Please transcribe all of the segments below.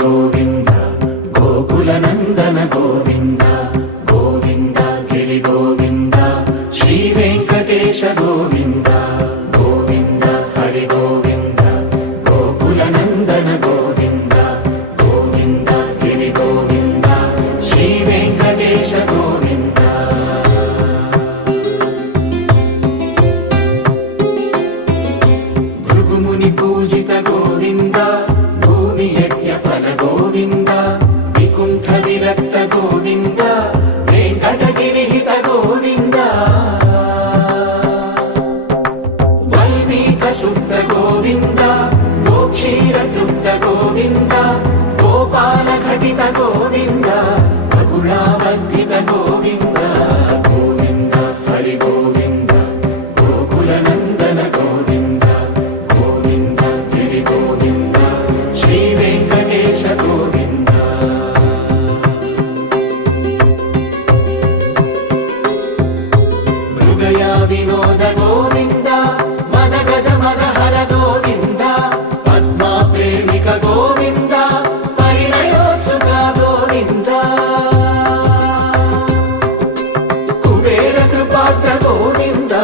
గోవింద గోకుల నందన గోవింద గోవింద గిరి గోవింద శ్రీ వెంకటేశ గోవింద గోవింద హరి గోవింద గోకుల నందన గోవింద గోవింద గిరి గోవింద శ్రీ వెంకటేశ గోవింద భృగుముని పూజిత గోవింద భూమి యజ్ఞ ఫల గోవింద వికుంఠ విరక్త గోవింద వెంకటగిరిహిత గోవింద వల్మీక శుద్ధ గోవింద గోక్షీర తృప్త గోవింద గోపాల ఘటిత గోవింద బహుళావర్ధిత గోవింద గోవింద హరి గోవింద గోకుల నందన గోవింద గోవింద గిరి గోవింద శ్రీ వెంకటేశ గోవింద మృగయ వినోద గోవింద మద గజ మద హర గోవింద పద్మా ప్రేమిక గోవింద పరిణయోత్సుక గోవింద కుబేర కృపాత్ర గోవింద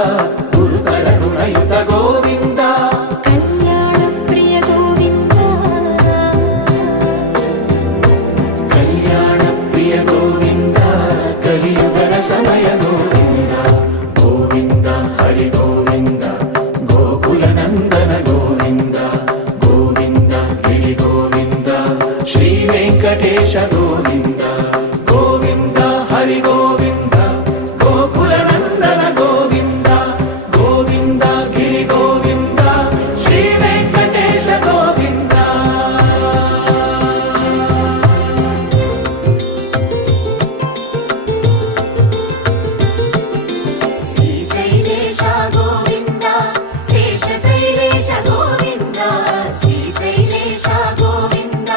గురుతర రుణయుత గోవింద కళ్యాణ ప్రియ గోవింద కళ్యాణ ప్రియ గోవింద కలియుగ రసమయ గోవింద గోవింద హరి గోవింద గోకుల నందన గోవింద గోవింద గిరి గోవింద శ్రీ వెంకటేశ గోవింద గోవింద హరి గోవింద గోకుల నందన గోవింద గోవింద గిరి గోవింద శ్రీ వెంకటేశ గోవింద శ్రీశైలేశ గోవింద శేషశైలేశ గోవింద శ్రీశైలేశ గోవింద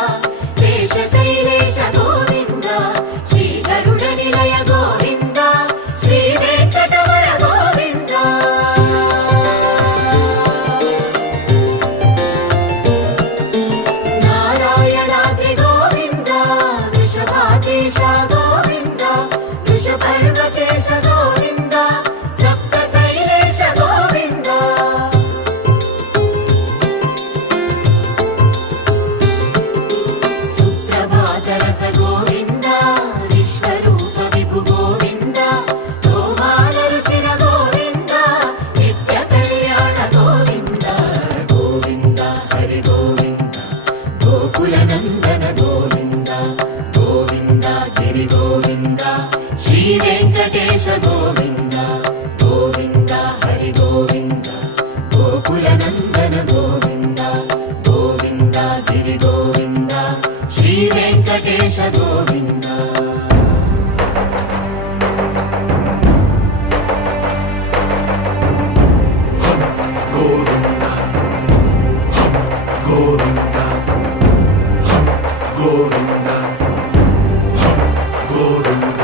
శేషశైలేశ గోవింద శ్రీ గరుడ నిలయ గోవింద శ్రీ వెంకటవర గోవింద నారాయణాద్రి గోవింద వృషభాదేశ గోవింద వృషపర్వతేశ గోవింద సప్త శైలేశ గోవింద సుప్రభాతరస గోవింద విశ్వరూప విభు గోవింద గోమాల రుచిర గోవింద నిత్య కళ్యాణ గోవింద గోవింద హరి గోవింద గోకుల నందన గోవింద గోవింద గిరి గోవింద శ్రీ వెంకటేశ గోవింద గోవింద హరి గోవింద గోకుల నందన గోవింద గోవింద గిరి గోవింద శ్రీ వెంకటేశ గోవింద గోవింద గోవింద గోవింద గోవింద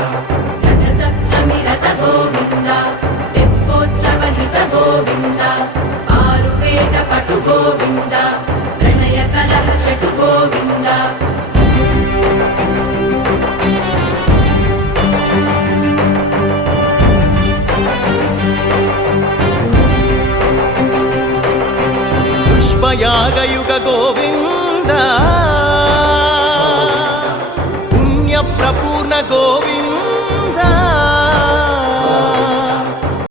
రథ సప్తమి రథ గోవింద తెప్పోత్సవ హిత గోవింద ఆరువేద పటు గోవింద ప్రణయ కలహ చటు గోవింద పుష్పయాగయుగ గోవింద